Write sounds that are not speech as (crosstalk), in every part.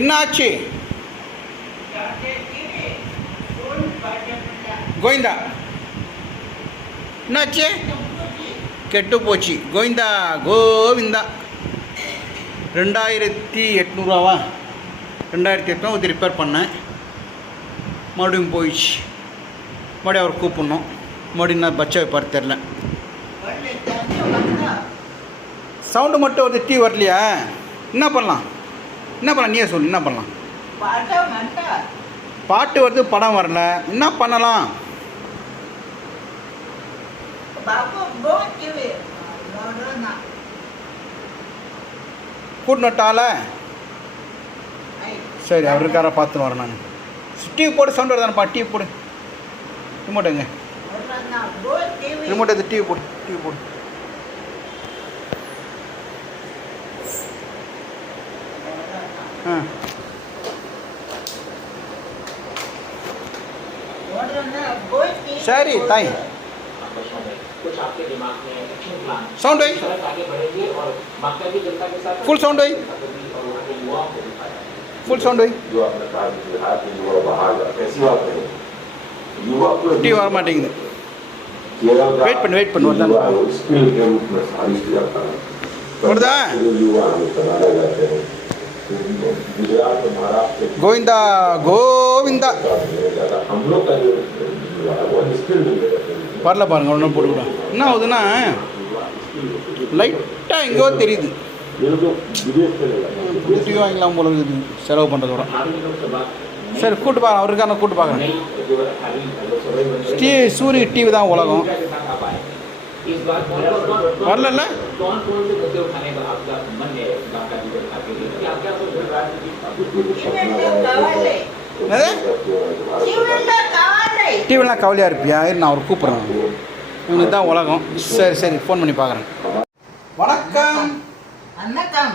என்ன ஆச்சு கோவிந்தா. என்னாச்சு? கெட்டு போச்சு. கோவிந்தா கோவிந்தா. ரெண்டாயிரத்தி எட்நூறுவா? ரெண்டாயிரத்தி எட்நூறு ஊற்றி ரிப்பேர் பண்ணேன். மறுபடியும் போயிடுச்சு. மறுபடியும் அவர் கூப்பிடணும். மறுபடியும் நான் பச்சை வைப்பார் தெரில சவுண்டு மட்டும் வந்து டீ வரலையா? என்ன பண்ணலாம்? என்ன பண்ணலாம்? நீயே சொல்லு என்ன பண்ணலாம்? பாட்டு வருது படம் வரல. என்ன பண்ணலாம்? கூட்டினட்டால சரி அவர் இருக்கார பார்த்து வரேன் நான். டிவி போட்டு சவுண்ட் வருதானப்பா டிவி போடு. ரிமோட்டுங்க ரிமோட் எடுத்து டிவி போடு டிவி போடு. சரி தாய் कुछ आपके दिमाग में एक्शन प्लान साउंड हुई सड़क आगे बढ़ेंगे और मक्का की जनता के साथ फुल साउंड हुई अभी और वहाँ के युवाओं को दिखाया फुल साउंड हुई जो अपने कार्य के हाथ में युवा बाहर कैसी बात है युवा को டிவி வர மாட்டேங்குது केरल का वेट பண்ணு, वेट பண்ணு, युवा वरदान। है, स्किल के रूप में साबित किया था वरदान। जो युवा हमें बनाए जाते हैं गुजरात और महाराष्ट्र के கோவிந்தா கோவிந்தா साथ में ज्यादा हम लोग का जो युवा है वो स्किल मिल வரல பாருங்க ஒன்றும் போட்டுக்கூட என்ன ஆகுதுன்னா லைட்டாக எங்கேயோ தெரியுது मेरे को विदेश चले जाना புது டிவி வாங்கலாம் போல இருக்குது செலவு பண்ணுறதோட हमारे लोग से बात சரி கூட்டு பார்க்குறேன் அவருக்கு நான் கூட்டு பார்க்குறேன் नहीं जो है खाली लोकसभा में बन டி சூரிய டிவி தான் உலகம் के साथ आप आए इस बार कौन कौन வரல कौन कौन से मुद्दे उठाने का आपका मन है बांका जी को उठाने के लिए क्या क्या सोच रहे राजनीति என்னது டிவிலாம் கவலையாக இருப்பியா இரு நான் அவர் கூப்பிட்றேன் இவனுக்கு தான் உலகம் சரி சரி ஃபோன் பண்ணி பார்க்குறேன் வணக்கம் வணக்கம்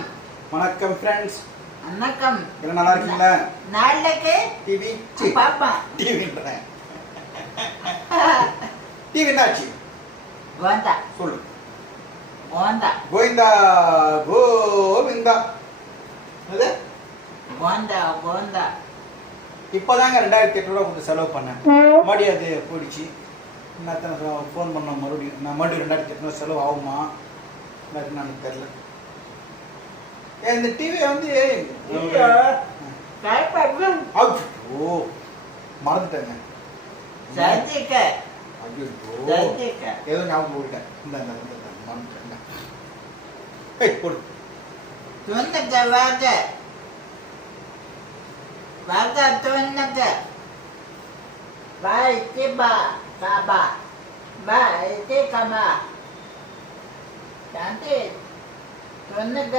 வணக்கம் ஃப்ரெண்ட்ஸ் வணக்கம் எல்லாம் நல்லா இருக்கீங்களா நாளைக்கு டிவி பாப்பா டிவின்றேன் டிவி என்னாச்சு வந்தா சொல்லு வந்தா கோவிந்தா கோவிந்தா அது வந்தா வந்தா இப்போதாங்க ரெண்டாயிரத்தி எட்நூறுவா கொடுத்து செலவு பண்ணேன் மறுபடியும் அது போயிடுச்சு இன்னத்தனை ஃபோன் பண்ண மறுபடியும் நான் மறுபடியும் ரெண்டாயிரத்தி எட்நூறு செலவு ஆகுமா இல்லாட்டி எனக்கு தெரில இந்த டிவி வந்து ஓ மறந்துட்டேங்க ஐயோ ஏதோ ஞாபகம் போயிட்டேன் இந்த, மறந்துட்டேன் துண்ணுக்க வாத வாத துண்ணுக்க பாய் திபா காபா பாய் திகமா சாந்தி துண்ணுக்க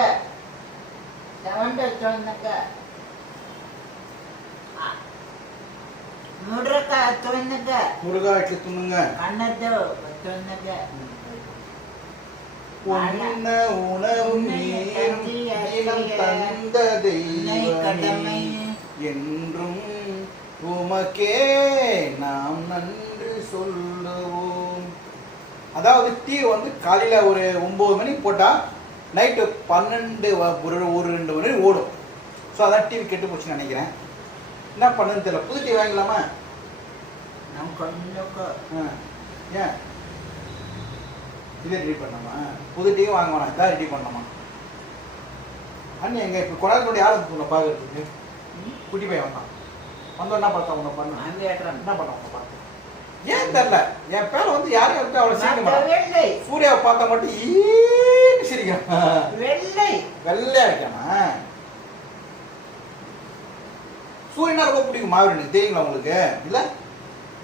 சவுண்ட துண்ணுக்க முடுக்க துண்ணுக்க முருகா இட்லி துண்ணுங்க கண்ணது துண்ணுக்க உண்ண உணவும் நீரும் தந்த தெய்வமே. என்றும் உமக்கே நாம் நன்றி சொல்லுவோம். அதாவது டீ வந்து காலையில் ஒரு ஒம்பது மணிக்கு போட்டால் நைட்டு பன்னெண்டு ஒரு ஒரு ரெண்டு மணி ஓடும். ஸோ அதான் டிவி கெட்டு போச்சுன்னு நினைக்கிறேன். என்ன பண்ணுன்னு தெரியல. புது டிவி வாங்கலாமா நம் கொண்டுக்கு ஆ. ஏன்? இதே ரெடி பண்ணலாமா புது டிவி வாங்க வேணாம் இதான் ரெடி பண்ணலாமா அண்ணி எங்க? இப்போ கொடாக்குடைய யாரும் உங்களை பார்க்கறதுக்கு குட்டி பையன் வந்தான். வந்தோம் என்ன பார்த்தா உன்னை பண்ண அங்கேற்றம் என்ன பண்ண உன்னை பார்த்து? ஏன் தெரில என் பேரை வந்து யாரையும் விட்டு அவளை சிரிக்க மாட்டான். சூர்யாவை பார்த்தா மட்டும் ஈன்னு சிரிக்கிறான். வெள்ளை. வெள்ளையா இருக்கானா சூரியனா ரொம்ப பிடிக்கும்? மாவீரனுக்கு. தெரியுங்களா உங்களுக்கு? இல்ல?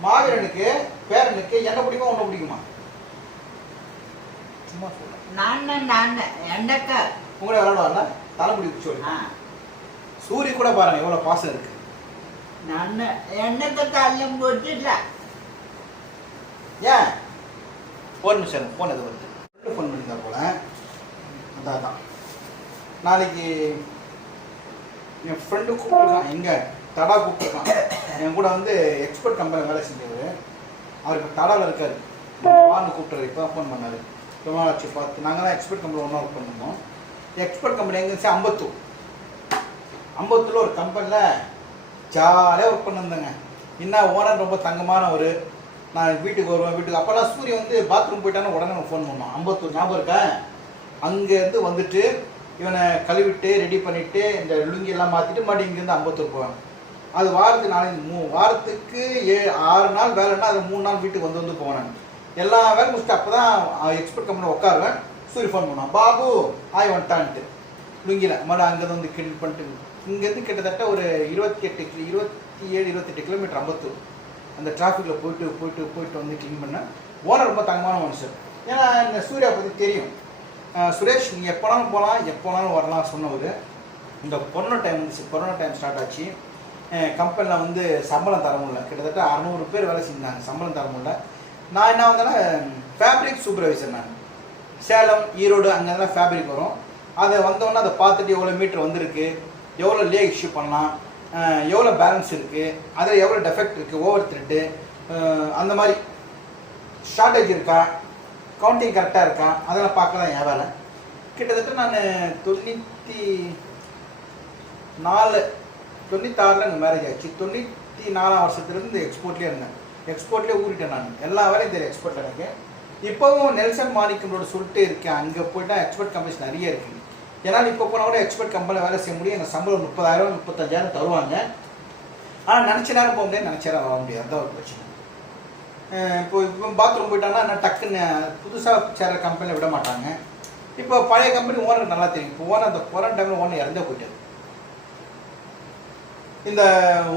மாவீரனுக்கு பேரனுக்கு என்ன பிடிக்குமா உன்னை பிடிக்குமா? சும்மா சொல்ல நானு நானு எண்டக்க உங்களே விளையாடுவார்ல தலைமுடி ஆ. சூரிய கூட பாருங்க எவ்வளவு பாசம் இருக்கு. நானு எண்ணக்க தள்ளும் போட்டுல ஏன்? ஃபோன் மிஷன் ஃபோன் எது வருது? ஃபோன் பண்ணியிருந்தா போல. அதான் நாளைக்கு என் ஃப்ரெண்டு கூப்பிட்டுருக்கான். எங்க தடா கூப்பிட்டுருக்கான். என் கூட வந்து எக்ஸ்பர்ட் கம்பெனி வேலை செஞ்சவர். அவர் இப்போ தடாவில் இருக்காரு. வான்னு கூப்பிட்டுறாரு இப்போ ஃபோன் பண்ணாரு. ரொம்ப நாள் ஆச்சு பார்த்து நாங்கள் தான் எக்ஸ்பர்ட் கம்பெனி ஒன்றா ஒர்க் பண்ணுவோம் எக்ஸ்பர்ட் கம்பெனி எங்கே இருந்துச்சு? அம்பத்தூர். அம்பத்தூரில் ஒரு கம்பெனியில் ஜாலியாக ஒர்க் பண்ணிருந்தேங்க. என்ன ஓனர் ரொம்ப தங்கமான ஒரு நான் வீட்டுக்கு வருவேன் வீட்டுக்கு அப்போல்லாம் சூரியன் வந்து பாத்ரூம் போயிட்டானே உடனே ஃபோன் பண்ணுவான். அம்பத்தூர் ஞாபகம் இருக்கா? அங்கேருந்து வந்துட்டு இவனை கழுவிட்டு ரெடி பண்ணிவிட்டு இந்த லுங்கி எல்லாம் மாற்றிட்டு மறுபடியும் இங்கேருந்து அம்பத்தூர் போவேன் அது வாரத்துக்கு நாலஞ்சு மூ வாரத்துக்கு ஏ ஆறு நாள் வேலைன்னா அது மூணு நாள் வீட்டுக்கு வந்து வந்து போவேன் எல்லா வேலையும் முடிச்சுட்டு அப்போ தான் எக்ஸ்பர்ட் கம்பெனி உட்காருவேன். சூரிய ஃபோன் பண்ணுவான். பாபு ஆய் வந்துட்டான்ட்டு லுங்கில. மறுபடியும் அங்கேருந்து வந்து கிளீன் பண்ணிட்டு இங்கேருந்து கிட்டத்தட்ட ஒரு இருபத்தி எட்டு கிலோ இருபத்தி ஏழு இருபத்தெட்டு கிலோமீட்டர் அம்பத்தூர். அந்த டிராஃபிக்கில் போயிட்டு போயிட்டு போயிட்டு வந்து க்ளீன் பண்ணேன் ஓனர் ரொம்ப தங்கமான மனுஷன். ஏன்னா இந்த சூர்யா பற்றி தெரியும். சுரேஷ் நீங்கள் எப்போனாலும் போகலாம் எப்போனாலும் வரலாம் சொன்னவர். இந்த கொரோனா டைம் வந்துச்சு. கொரோனா டைம் ஸ்டார்ட் ஆச்சு. கம்பெனியில் வந்து சம்பளம் தர முடியல. கிட்டத்தட்ட அறநூறு பேர் வேலை செஞ்சாங்க. சம்பளம் தர முடியல. நான் என்ன வந்தேன்னா ஃபேப்ரிக் சூப்பர்வைசர் நான். சேலம் ஈரோடு அங்கெல்லாம் ஃபேப்ரிக் வரும். அதை வந்தோடனே அதை பார்த்துட்டு எவ்வளோ மீட்ரு வந்திருக்கு எவ்வளோ லே இஷ்யூ பண்ணலாம் எவ்வளோ பேலன்ஸ் இருக்குது அதில் எவ்வளோ டெஃபெக்ட் இருக்குது ஓவர் த்ரெட்டு அந்த மாதிரி ஷார்ட்டேஜ் இருக்கா கவுண்டிங் கரெக்டாக இருக்கா அதெல்லாம் பார்க்க தான் என் வேலை. கிட்டத்தட்ட நான் தொண்ணூற்றி நாலு தொண்ணூத்தாறில் எனக்கு மேரேஜ் ஆச்சு. தொண்ணூற்றி நாலாம் வருஷத்துலேருந்து இந்த எக்ஸ்போர்ட்லேயே இருந்தேன். எக்ஸ்போர்ட்லேயே ஊறிட்டேன் நான். எல்லா வேலையும் தெரியும் எக்ஸ்போர்ட் எனக்கு. இப்போவும் நெல்சன் மாணிக்கம்னோட சொல்லிட்டு இருக்கேன். அங்கே போயிட்டா எக்ஸ்போர்ட் கம்பெனிஸ் நிறைய இருக்குது ஏன்னா இப்போ போனால் கூட எக்ஸ்போர்ட் கம்பெனியில் வேலை செய்ய முடியும். எனக்கு சம்பளம் முப்பதாயிரம் முப்பத்தஞ்சாயிரம் தருவாங்க. ஆனால் நினச்ச நேரம் போக முடியாது நினச்ச நேரம் வர முடியாது. அதான் ஒரு பிரச்சனை. இப்போ இப்போ பாத்ரூம் போயிட்டான்னா என்ன டக்குன்னு புதுசாக சேர்கிற கம்பெனியில் விட மாட்டாங்க. இப்போ பழைய கம்பெனி ஓனர் நல்லா தெரியும். இப்போ ஓனர் அந்த கொரோனா டைமில் ஓனர் இறந்தே போயிட்டாரு. இந்த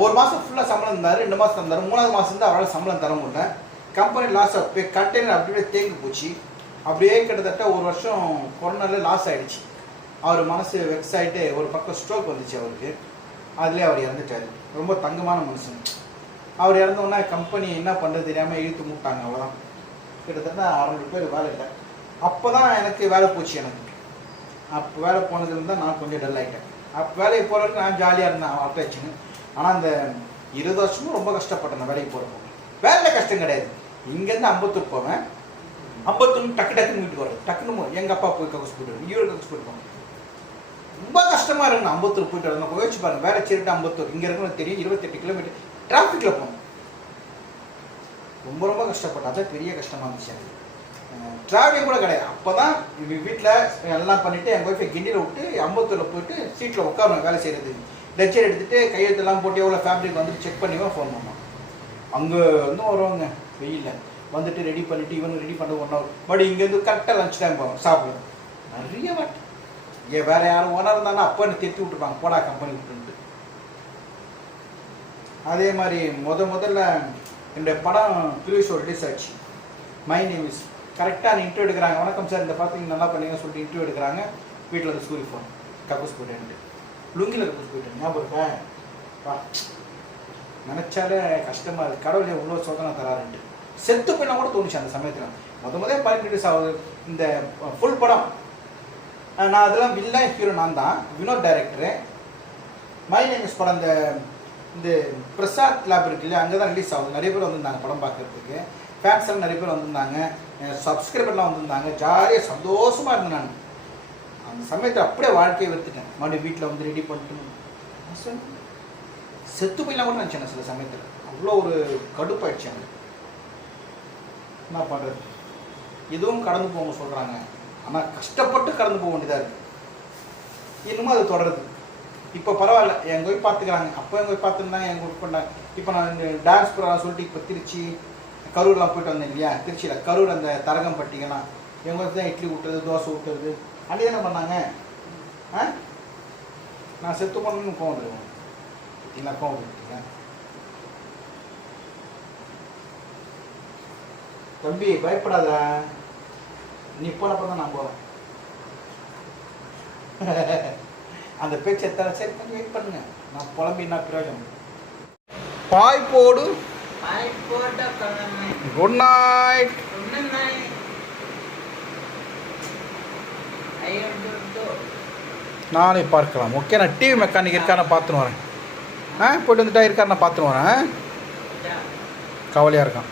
ஒரு மாதம் ஃபுல்லாக சம்பளம் இருந்தார் ரெண்டு மாதம் தந்தார் மூணாவது மாதம் தான் அவரால் சம்பளம் தர முடியல. கம்பெனி லாஸ் ஆகி கண்டெய்னர் அப்படியே தேங்கி போச்சு. அப்படியே கிட்டத்தட்ட ஒரு வருஷம் கொரோனால லாஸ் ஆகிடுச்சு அவர் மனசு வெக்ஸ் ஆகிட்டு ஒரு பக்கம் ஸ்ட்ரோக் வந்துச்சு அவருக்கு. அதிலே அவர் இறந்துட்டார். ரொம்ப தங்கமான மனுஷன். அவர் இறந்தோடனே கம்பெனி என்ன பண்ணுறது தெரியாமல் இழுத்து மூட்டாங்க அவ்வளோதான் கிட்டத்தட்ட அறநூறு பேர் வேலை இல்லை. அப்போ தான் எனக்கு வேலை போச்சு எனக்கு. அப்போ வேலை போனதுலேருந்து தான் நான் கொஞ்சம் டல் ஆகிட்டேன் அப்போ வேலைக்கு போகிற வரைக்கும் நான் ஜாலியாக இருந்தேன் அட்டாச்சுன்னு ஆனால் அந்த இருபது வருஷமும் ரொம்ப கஷ்டப்பட்டேன் நான் வேலைக்கு போகிறப்போ வேலை கஷ்டம் கிடையாது. இங்கேருந்து அம்பத்தூர் போவேன். அம்பத்தூர் டக்கு டக்குன்னு வீட்டுக்கு வரும் டக்குன்னு எங்கள் அப்பா போய் கவுஸ் போயிட்டு வரும் இவரு கவுஸ் போயிட்டு போவாங்க ரொம்ப கஷ்டமாக இருக்கணும் அம்பத்தூர் போயிட்டு வரணும் யோசிச்சு பாருங்க வேலை சரிட்டு அம்பத்தூர். இங்கே இருக்கணும் தெரியும் இருபத்தெட்டு கிலோமீட்டர் டிராஃபிக்கில் போகணும் ரொம்ப ரொம்ப கஷ்டப்பட்டேன். அதான் பெரிய கஷ்டமாக இருந்துச்சு எனக்கு. ட்ராவலிங் கூட கிடையாது. அப்போ தான் வீட்டில் எல்லாம் பண்ணிவிட்டு எங்கள் ஒய்ஃபை கிண்டியில் விட்டு அம்பத்தூரில் போயிட்டு சீட்டில் உட்காரணும் வேலை செய்கிறது லெக்சர் எடுத்துகிட்டு கையெழுத்தெல்லாம் போட்டு எவ்வளோ ஃபேப்ரிக் வந்துட்டு செக் பண்ணிவா ஃபோன் பண்ணோம் அங்கே வந்து வருவாங்க வெயிலில். வந்துட்டு ரெடி பண்ணிவிட்டு இவனுக்கு ரெடி பண்ண ஒன் ஹவர் பட் இங்கேருந்து கரெக்டாக லஞ்ச் டைம் போவோம் சாப்பிடுவோம் நிறைய வாட்டி. ஏன் வேறு யாரும் ஓனர் இருந்தாலும் அப்போ என்ன திருத்தி விட்டுருப்பாங்க போடா கம்பெனி விட்டுன்ட்டு. அதே மாதிரி முத முதல்ல என்னுடைய படம் ப்ரீவியஸ் ரிலீஸ் ஆச்சு. மை நேம் இஸ் கரெக்டாக இன்டர்வியூ எடுக்கிறாங்க. வணக்கம் சார் இந்த பார்த்தீங்க நல்லா பண்ணீங்க சொல்லிட்டு இன்டர்வியூ எடுக்கிறாங்க. வீட்டில் வந்து சூரிய ஃபோன் கக்கூஸ் போயிட்டேன்ட்டு லுங்கியில் கக்கூஸ் போயிட்டேன். ஞாபகம் இருக்கா வா. நினச்சாலே கஷ்டமாக இருக்குது கடவுள் இவ்வளோ சோதனை தராருன்ட்டு. செத்து போயினா கூட தோணுச்சு அந்த சமயத்தில். முத முதல் படம் ஆகுது. இந்த ஃபுல் படம். நான் அதெல்லாம் வில்லன் ஹீரோ நான் தான். வினோத் டைரக்டரு மை நேம் படம் இந்த இந்த பிரசாத் லேப் இருக்கு இல்லையா? அங்கே தான் ரிலீஸ் ஆகுது. நிறைய பேர் வந்திருந்தாங்க படம் பார்க்குறதுக்கு. ஃபேன்ஸ் எல்லாம் நிறைய பேர் வந்திருந்தாங்க. சப்ஸ்கிரைபர்லாம் வந்திருந்தாங்க. ஜாலியாக சந்தோஷமாக இருந்தேன் நான். அந்த சமயத்தில் அப்படியே வாழ்க்கையை வெறுத்துட்டேன். மறுபடியும் வீட்டில் வந்து ரெடி பண்ணிட்டு செத்து போயிலாம் கூட நினச்சேன் சில சமயத்தில். அவ்வளோ ஒரு கடுப்பாயிடுச்சு எனக்கு. என்ன பண்ணுறது இதுவும் கடந்து போக சொல்கிறாங்க ஆனால் கஷ்டப்பட்டு கடந்து போக வேண்டியதாக இருக்குது இன்னமும் அது தொடருது. இப்போ பரவாயில்ல. எங்கள் போய் பார்த்துக்கிறாங்க. அப்போ எங்கள் போய் பார்த்துருந்தாங்க எங்கள் ஒர்க் பண்ணாங்க இப்போ நான் டான்ஸ் ப்ரோக்ராம் சொல்லிட்டு இப்போ திருச்சி கரூர்லாம் போயிட்டு வந்தேன் இல்லையா? திருச்சியில். கரூர் அந்த தரகம்பட்டிங்கலாம் எங்கள் ஒய்ஃப் தான் இட்லி ஊட்டுறது தோசை ஊட்டுறது அன்றைக்கி என்ன பண்ணாங்க? ஆ? நான் செத்து போனேன்னு கோவம் வந்துடுவேன் பார்த்தீங்களா கோவம் வந்துட்டீங்க தம்பி பயப்படாத. நீ போனப்ப தான் நான் போகிறேன் (laughs) அந்த பேச்சு தர சரி கொஞ்சம் வெயிட் பண்ணுங்க. நான் புலம்பி என்ன பிரயோஜனம்? பாய் போடு. குட் நைட் நானே பார்க்கலாம். ஓகே நான் டிவி மெக்கானிக் இருக்கான பார்த்துன்னு வரேன். ஆ போயிட்டு வந்துட்டா இருக்காரு நான் பார்த்துன்னு வரேன். கவலையாக இருக்கான்.